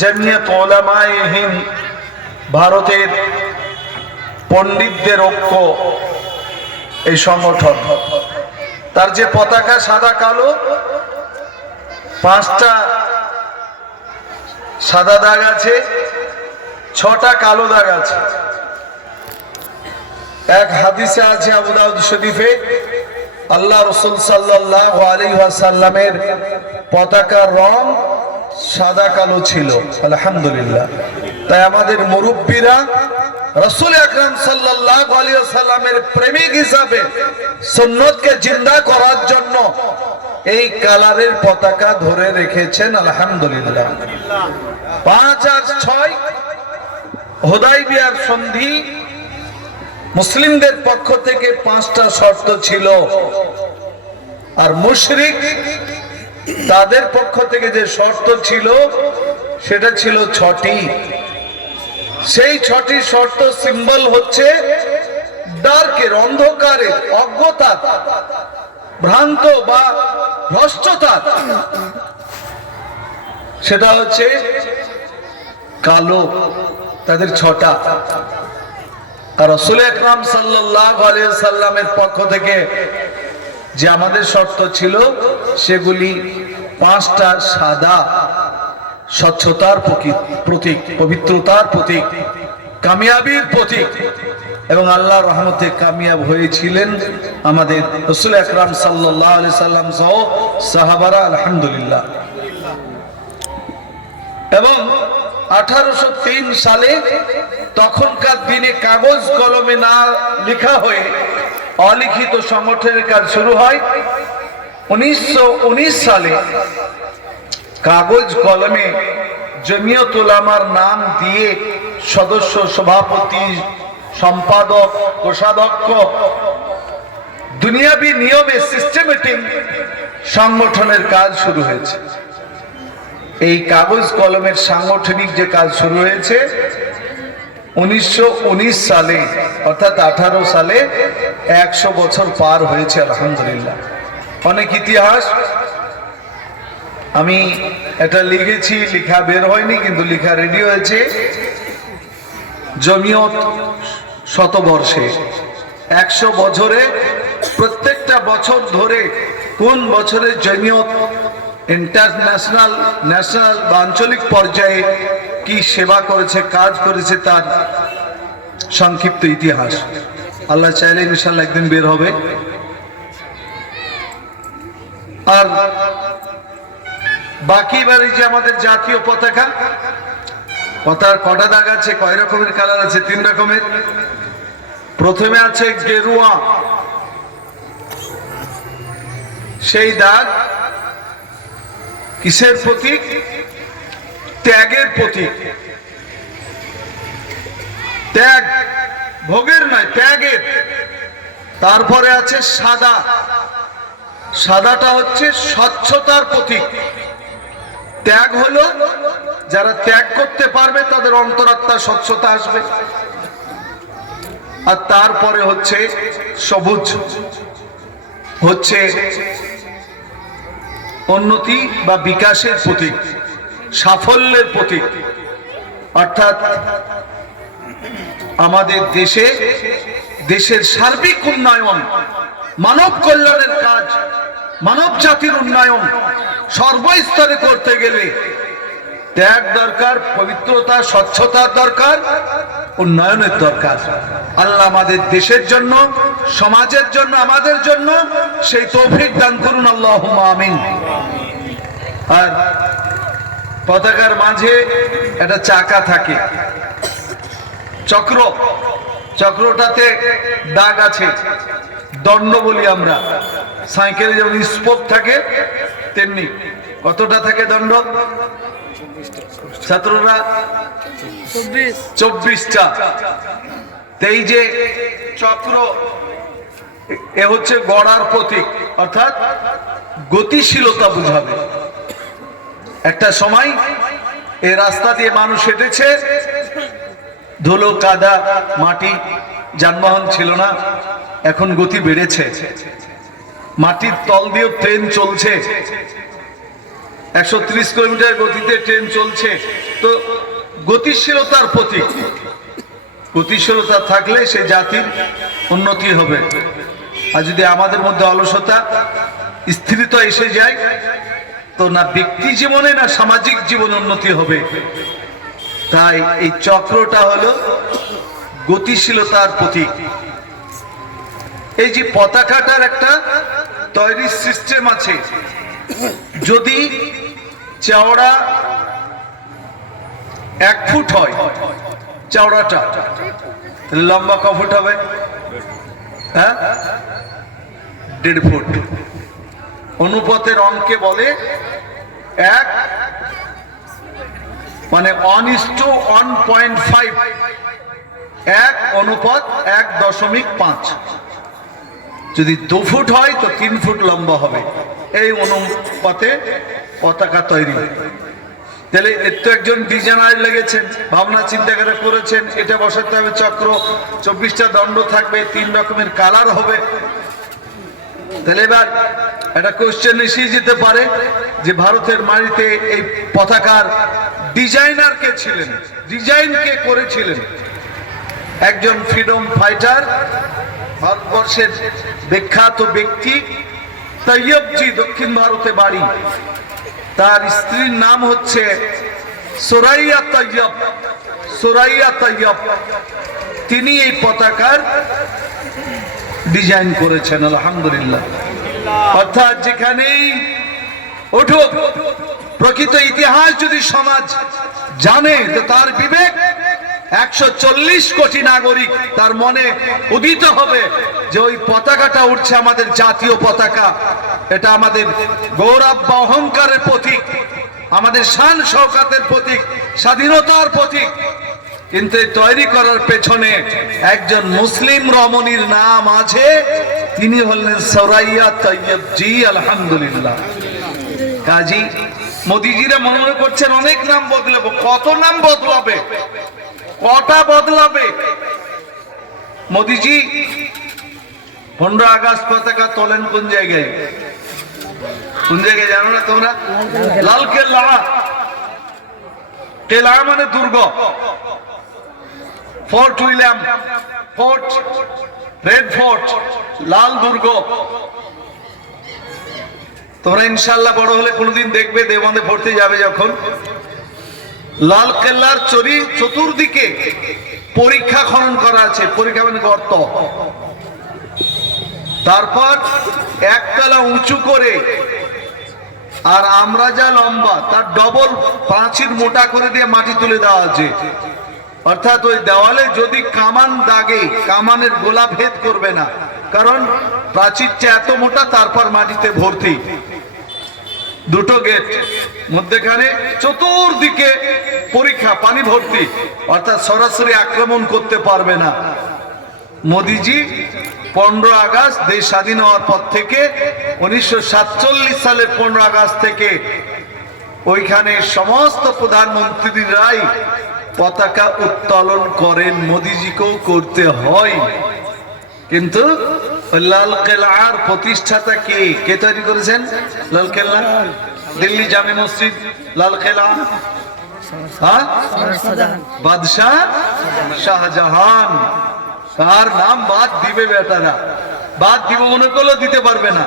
জমিয়ত ভারতের পণ্ডিতদের ঐক্য, এই সংগঠন। তার যে পতাকা সাদা কালো, পাঁচটা সাদা দাগ আছে, ছটা কালো দাগ আছে। এক হাদিসে আছে আবু দাউদ শরীফে, আল্লাহ রসুল সাল্লাহ আলী সাল্লামের পতাকার রং সাদা কালো ছিল, আলহামদুলিল্লাহ। তাই আমাদের মুরব্বীরা রসুল আকরাম সাল্লামের প্রেমিক হিসাবে সুন্নতকে জিন্দা করার জন্য এই কালারের পতাকা ধরে রেখেছেন, আলহামদুলিল্লাহ। পাঁচ আর ছয় হোদাই বিয়ার সন্ধি মুসলিমদের পক্ষ থেকে পাঁচটা শর্ত ছিল, আর মুশরিক তাদের পক্ষ থেকে যে শর্ত ছিল, সেটা ছিল ছটি। সেই ছটি শর্ত সিম্বল হচ্ছে ডার্কের অন্ধকারের অজ্ঞতা, ভ্রান্ত বা ভ্রষ্টতা। সেটা হচ্ছে কালো, তাদের ছটা। আর রসুল একরাম সাল্লাহ আলিয়া সাল্লামের পক্ষ থেকে যে আমাদের শর্ত ছিল সেগুলি পাঁচটা সাদা স্বচ্ছতার প্রতীক পবিত্রতার প্রতীক, কামিয়াবির প্রতীক। এবং আল্লাহ রহমতে কামিয়াব হয়েছিলেন আমাদের রসুল একরাম সাল্লাহ সাল্লাম সহ সাহাবারা, আলহামদুলিল্লাহ। এবং আঠারোশো তিন সালে তখনকার দিনে কাগজ কলমে না লেখা হয়ে অলিখিত সংগঠনের কাজ শুরু হয় উনিশশো উনিশ সালে। কাগজ কলমে জমিয়ত উলামার নাম দিয়ে সদস্য, সভাপতি, সম্পাদক, কোষাধ্যক্ষ, দুনিয়াবি নিয়মে সিস্টেমেটিক সংগঠনের কাজ শুরু হয়েছে। এই কাগজ কলমের সাংগঠনিক যে কাজ শুরু হয়েছে, উনিশশো উনিশ সালে, অর্থাৎ আঠারো সালে একশো বছর পার হয়েছে, আলহামদুলিল্লাহ। অনেক ইতিহাস। আমি এটা লিখেছি, লিখা বের হয়নি, কিন্তু লেখা রেডি হয়েছে। জমিয়ত শতবর্ষে একশো বছরে, প্রত্যেকটা বছর ধরে কোন বছরে জমিয়ত ইন্টারন্যাশনাল ন্যাশনাল বা আঞ্চলিক পর্যায়ে কি সেবা করেছে, কাজ করেছে, তার সংক্ষিপ্ত ইতিহাস। আল্লাহ চাইলে ইনশাল্লাহ একদিন বের হবে। আর বাকি এই যে আমাদের জাতীয় পতাকা পতার কটা দাগ আছে, কয় রকমের কালার আছে? তিন রকমের। প্রথমে আছে গেরুয়া। সেই দাগ কিসের প্রতীক? ত্যাগের প্রতীক। ত্যাগ। ভোগের নয়, ত্যাগের। তারপরে আছে সাদা। সাদাটা হচ্ছে স্বচ্ছতার প্রতীক। ত্যাগ হলো যারা ত্যাগ করতে পারবে, তাদের অন্তরাত্মা স্বচ্ছতা আসবে। আর তারপরে হচ্ছে সবুজ। হচ্ছে উন্নতি বা বিকাশের প্রতীক, সাফল্যের প্রতীক। অর্থাৎ আমাদের দেশে, দেশের সার্বিক উন্নয়ন, মানব কল্যাণের কাজ, মানব জাতির উন্নয়ন সর্বস্তরে করতে গেলে ত্যাগ দরকার, পবিত্রতা স্বচ্ছতার দরকার, উন্নয়নের দরকার। আল্লাহ আমাদের দেশের জন্য, সমাজের জন্য, আমাদের জন্য সেই তৌফিক দান করুন আল্লাহ আমিন। আর পতাকার মাঝে একটা চাকা থাকে। চক্র। চক্রটাতে দাগ আছে। দণ্ড বলি আমরা। সাইকেলে যেমন স্পোক থাকে, তেমনি। কতটা থাকে দণ্ড? ছাত্ররা? চব্বিশটা। এই যে চক্র, এ হচ্ছে গড়ার প্রতীক। অর্থাৎ গতিশীলতা বুঝাবে। একটা সময় এই রাস্তা দিয়ে মানুষ হেঁটেছে ধুলো, কাদা, মাটি, যানবাহন ছিল না, এখন গতি বেড়েছে। মাটির তল দিয়ে ট্রেন চলছে। একশো ত্রিশ কিলোমিটার গতিতে ট্রেন চলছে। তো গতিশীলতার প্রতীক। গতিশীলতা থাকলে সে জাতির উন্নতি হবে। আর যদি আমাদের মধ্যে অলসতা, স্থিরতা এসে যায়, তো না ব্যক্তি জীবনে, না সামাজিক জীবন উন্নতি হবে। তাই এই চক্রটা হলো গতিশীলতার প্রতীক। এই যে পতাকাটার একটা তৈরি সিস্টেম আছে। যদি চওড়া এক ফুট হয়, চওড়াটা লম্বা ক ফুট হবে? হ্যাঁ? দেড় ফুট। অনুপাতের অঙ্কে বলে এক মানে one is to one point five এক অনুপাত এক দশমিক পাঁচ। যদি দু ফুট হয়, তো তিন ফুট লম্বা হবে। এই অনুপাতে পতাকা তৈরি। তাহলে এর তো একজন ডিজাইনার লেগেছেন, ভাবনা চিন্তা করে করেছেন, এটা বসাতে হবে চক্র। চব্বিশটা দণ্ড থাকবে, তিন রকমের কালার হবে। তাহলে এবার একটা কোশ্চেন এসে যেতে পারে যে ভারতের মাটিতে এই পতাকার ডিজাইনার কে ছিলেন ডিজাইন কে করেছিলেন? একজন ফ্রিডম ফাইটার ভারতবর্ষের বিখ্যাত ব্যক্তি, তৈয়বজি দক্ষিণ ভারতে বাড়ি। তার স্ত্রীর নাম হচ্ছে সোরাইয়া তৈয়ব সোরাইয়া তৈয়ব। তিনি এই পতাকার ডিজাইন করেছেন, আলহামদুলিল্লাহ। অর্থাৎ যেখানেই উঠুক প্রকৃত ইতিহাস যদি সমাজ জানে তো তার বিবেক একশো চল্লিশ কোটি নাগরিক তার মনে উদিত হবে যে ওই পতাকাটা উঠছে আমাদের জাতীয় পতাকা। এটা আমাদের গৌরব বা অহংকারের প্রতীক, আমাদের শান শৌকাতের প্রতীক, স্বাধীনতার প্রতীক। কিন্তু তৈরি করার পেছনে একজন মুসলিম রমণীর নাম আছে, তিনি হলেন সরাইয়া তৈয়ব জি, আলহামদুলিল্লাহ। কাজী মোদিজিরা মনে মনে করছেন অনেক নাম বদলাবো। কত নাম বদলাবে? কটা বদলাবে? মোদিজি, পনেরো আগস্ট পতাকা তোলেন কোন জায়গায়? কোন জায়গায় জানো না তোমরা? লাল কেল্লা। কেল্লা মানে দুর্গ। Fort William. Fort, red fort, লাল দুর্গ। তোমরা ইনশাল্লাহ বড় হলে কোনোদিন দেখবে দেবন্দে পড়তে যাবে যখন। লাল কেল্লার চরি চতুর্দিকে পরীক্ষা খনন করা আছে, পরীক্ষা মানে গর্ত। তারপর একতলা উঁচু করে, আর আমরা যা লম্বা, তার ডবল পাঁচির মোটা করে দিয়ে মাটি তুলে দেওয়া আছে। অর্থাৎ ওই দেওয়ালে যদি কামান দাগে, কামানের গোলা ভেদ করবে না। কারণ প্রাচীরটা এত মোটা, তারপর মাটিতে ভর্তি। দুটো গেট, মধ্যেখানে চতুর্দিকে পরীক্ষা, পানি ভর্তি। অর্থাৎ সরাসরি আক্রমণ করতে পারবে না। মোদিজি পনেরো আগস্ট দেশ স্বাধীন হওয়ার পর থেকে উনিশশো সাতচল্লিশ সালের পনেরো আগস্ট থেকে ওইখানে সমস্ত প্রধানমন্ত্রীরাই পতাকা উত্তোলন করেন, মোদিজিকেও করতে হয়। কিন্তু লাল কেলার প্রতিষ্ঠাতা কে? কে তৈরি করেছেন? লাল কেল্লা দিল্লি জামে মসজিদ, লাল কেল্লা হ্যাঁ? বাদশাহ শাহজাহান। তার নাম বাদ দিবে বেটারা। বাদ দিব মনে করলেও দিতে পারবে না।